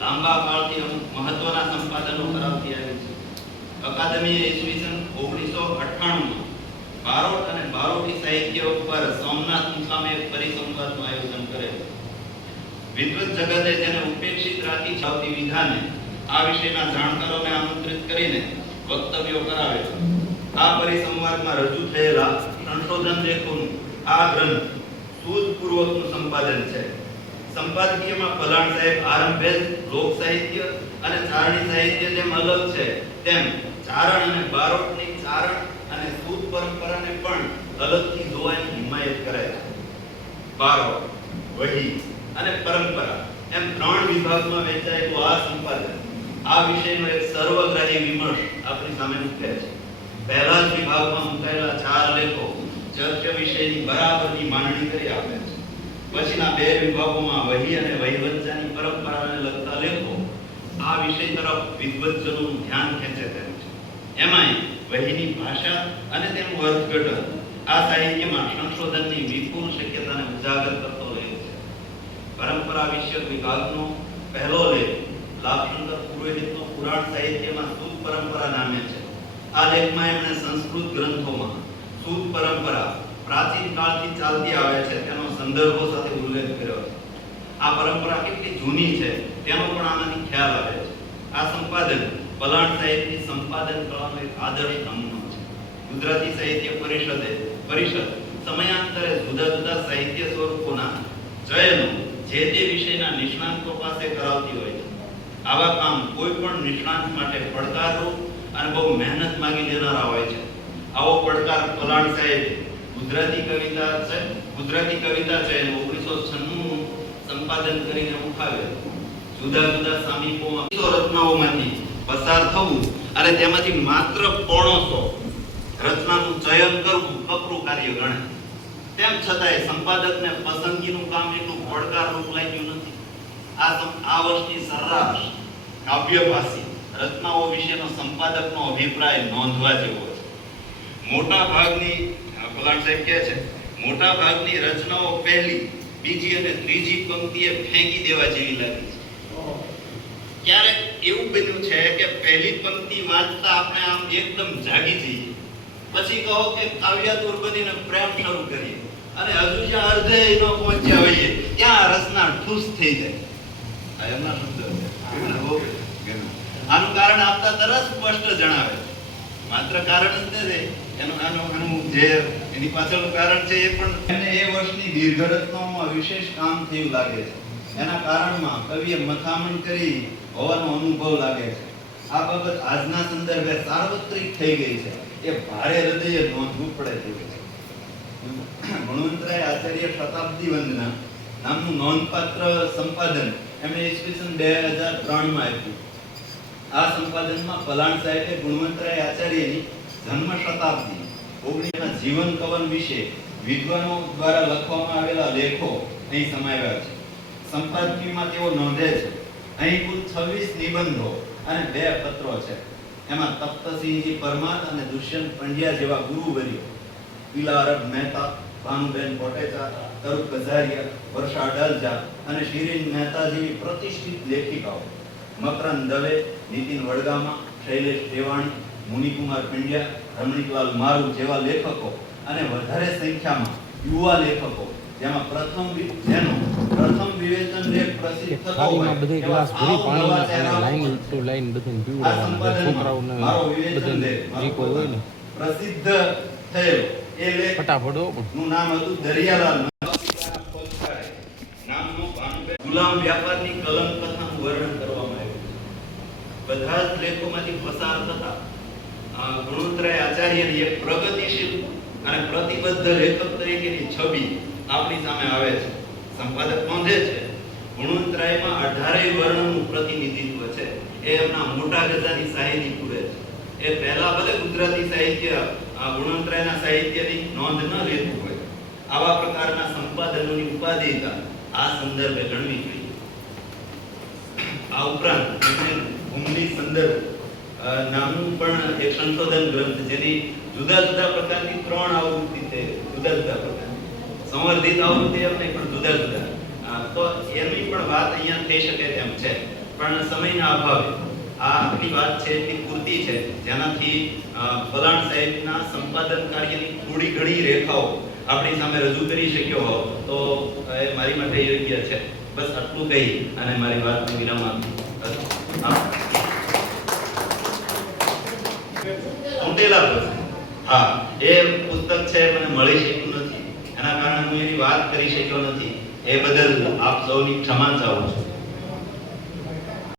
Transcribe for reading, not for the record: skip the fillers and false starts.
લાંબા કાળથી અમુક મહત્વના સંપાદનો કરાવતી આવી છે. અકાદમીએ ઈસવીસન 1998માં બારોટ અને બારોટી સાહિત્ય ઉપર સોમનાથ મુકામે એક પરિસંવાદનું આયોજન કરેલું. વિદ્વત જગતે જેને ઉપેક્ષિત રાખી ચાવતી વિધાને આ વિષયના જાણકારોને આમંત્રિત કરીને વક્તવ્યો કરાવેલા. આ પરિસંવાદમાં રજૂ થયેલા સંશોધન લેખોનું આ ગ્રંથ સૂઝપૂર્વકનું સંપાદન છે. સંપાદકીયમાં પલાણ સાહેબ આરંભે લોક સાહિત્ય અને ચારણી સાહિત્ય જેમ અલગ છે તેમ ચારણ અને બારોટની ચારણ અને સૂત પરંપરાને પણ અલગથી જોવાની હિમાયત કરે છે. બારોટ, વહી અને પરંપરા એમ 3 વિભાગમાં વહેંચાયેલું આ સંપાદન આ વિષયનો એક સર્વગ્રાહી વિમર્શ આપણી સામે મૂકે છે. પહેલા જ વિભાગમાં મૂકાયેલા 4 લેખો ચર્ચા વિષયની બરાબરની માંડણી કરી આપે છે. પછીના 2 વિભાગોમાં વહી અને વહીવંચાની પરંપરાને લગતા લેખો આ વિષય તરફ વિદ્વત્જનોનું ધ્યાન ખેંચે તેમ છે. એમાંય વહીની ભાષા અને તેનું અર્થઘટન આ સાહિત્યમાં સંશોધનની વિપુલ શક્યતાને ઉજાગર કરતો લેખ છે. પરંપરા વિષયક વિભાગનો પહેલો લેખ લાભશંકર પુરોહિતનો પુરાણ સાહિત્યમાં સૂત પરંપરા નામે છે. આ લેખમાં એમણે સંસ્કૃત ગ્રંથોમાં સૂત પરંપરા પ્રાચીન કાળથી ચાલતી આવે છે તેનો સંદર્ભો સાથે ઉલ્લેખ કર્યો છે. આ પરંપરા કેટલી જૂની છે તેનો પણ આમાંથી ખ્યાલ આવે છે. આ સંપાદન પલાણ સાહિત્યની સંપાદન કળાનો એક આદર્શ નમૂનો છે. ગુજરાતી સાહિત્ય પરિષદ સમયાંતરે જુદા જુદા સાહિત્ય સ્વરૂપોના ચયનો જે તે વિષયના નિષ્ણાંતો પાસે કરાવતી હોય છે. આવા કામ કોઈ પણ નિષ્ણાંત માટે પડકારરૂપ અને બહુ મહેનત માંગી લેનારા હોય છે. આવો પડકાર પલાણ સાહેબ ગુજરાતી કવિતા છે 1996 સંપાદન કરીને ઉઠાવેલ. જુદા જુદા સામીપોમાં રચનાઓમાંથી પસાર થવું અને તેમાંથી માત્ર 100 રચનાનું ચયન કરવું કપરું કાર્ય ગણાય. તેમ છતાંય સંપાદકને પસંદગીનું કામ એટલું પડકારરૂપ લાગ્યું નથી. આ વર્ષની સરેરાશ કાવ્યભાષી રચનાઓ વિશેનો સંપાદકનો અભિપ્રાય નોંધવા જેવો છે. મોટા ભાગની રચનાઓ પહેલી, બીજી અને ત્રીજી પંક્તિએ ફેંકી દેવા જેવી લાગી છે. ક્યારેક એવું બન્યું છે કે પહેલી પંક્તિ વાંચતા આપણે આમ એકદમ જાગી જઈએ, પછી કહો કે કાવ્યાતુર બનીને પ્રેમ શરૂ કરીએ અને હજુ જ્યાં અર્ધે ન પહોંચ્યા હોઈએ ત્યાં રચના ઠૂસ થઈ જાય. આ એમના શબ્દ છે. આનું કારણ આપતા તરત સ્પષ્ટ જણાવે છે. માત્ર કારણ જ નથી, એનું જે એની પાછળનું કારણ છે એ પણ એને એ વર્ષની દીર્ઘ રચનાઓમાં વિશેષ કામ થયું લાગે છે. એના કારણમાં કવિએ મથામણ કરી હોવાનો અનુભવ લાગે છે. આ બાબત આજના સંદર્ભે સાર્વત્રિક થઈ ગઈ છે. એ ભારે હૃદયે નોંધવું પડે તેવું છે. ગુણવંતરાય આચાર્ય શતાબ્દી વંદના નામનું નોંધપાત્ર સંપાદન એમણે ઈસવીસન 2003માં આપ્યું. આ સંપાદનમાં પલાણ સાહેબે ગુણવંતરાય આચાર્યની જન્મ શતાબ્દી 19ના જીવન કવન વિશે વિદ્વાનો દ્વારા લખવામાં આવેલા લેખો અહીં સમાવ્યા છે. સંપાદકીયમાં તેઓ નોંધે છે અહીં કુલ 26 નિબંધો અને 2 પત્રો છે. એમાં તપ્તસિંહજી પરમાર અને દુષ્યંત પંડ્યા જેવા ગુરુવર્યો, પીલા અરબ મહેતા, ભાનુબેન કોટેચા, તરુપ કઝારિયા, વર્ષા અડાલજા અને શિરીન મહેતા જેવી પ્રતિષ્ઠિત લેખિકાઓ, મકરંદ દવે, નીતિન વડગામા, શૈલેષ દેવાણી, મુનિકુમાર પંડ્યા, રમણીકલાલ મારુ જેવા લેખકો અને વધારે સંખ્યામાં યુવા લેખકો જેમાં પ્રથમ વિવેચન લેખ પ્રસિદ્ધ થતો હોય બધી ક્લાસ પૂરી પાણી લાઈન ટુ લાઈન બધું પીવડાવવાનું છોકરાઓને બધું જીકો હોય ને પ્રસિદ્ધ થયેલો એ લેખ ફટાફટ નું નામ હતું દરિયાલાલ નામનો ભાનુબેન ગુલામ વ્યાપારની કલમ કથાનું વર્ણન કરવામાં આવ્યું. બધા જ લેખોમાંથી પસાર થતા ગુણવંતરાય આચાર્યની એક પ્રગતિશીલ અને પ્રતિબદ્ધ લેખક તરીકેની છબી આપણી સામે આવે છે. સંપાદક નોંધે છે ગુણવંતરાયમાં 18 વર્ણનું પ્રતિનિધિત્વ છે. એ એમના મોટા ગજાની શાહીની પૂરે છે. એ પહેલા ભલે ગુજરાતી સાહિત્ય ગુણવંતરાયના સાહિત્યની નોંધ ન લેતું હોય, આવા પ્રકારના સંપાદનોની ઉપાધિતા આ સંદર્ભે ગણવી જોઈએ. આ ઉપરાંત ભૂમિ સંદર્ભ નામનું પણ એક સંશોધન ગ્રંથ જેની જુદા જુદા પ્રકારની 3 આવૃત્તિ છે. જુદા જુદા પ્રકારની સંવર્ધિત આવૃત્તિ એમ નહીં પણ જુદા જુદા તો એની પણ વાત અહીંયા થઈ શકે તેમ છે. પણ સમયના અભાવે આ આટલી વાત છે એટલી પૂરતી છે જેનાથી ફલાણ સાહેબના સંપાદન કાર્યની થોડી ઘણી રેખાઓ આપણી સામે રજૂ કરી શક્યો હોત તો એ મારી માટે યોગ્ય છે. બસ આટલું કહી અને મારી વાતને વિરામ આપી. ઉંટેલા પ્રશ્ન. હા, એ પુસ્તક છે મને મળી શક્યું નથી, એના કારણે હું એની વાત કરી શક્યો નથી. એ બદલ આપ સૌની ક્ષમા ચાહું છું.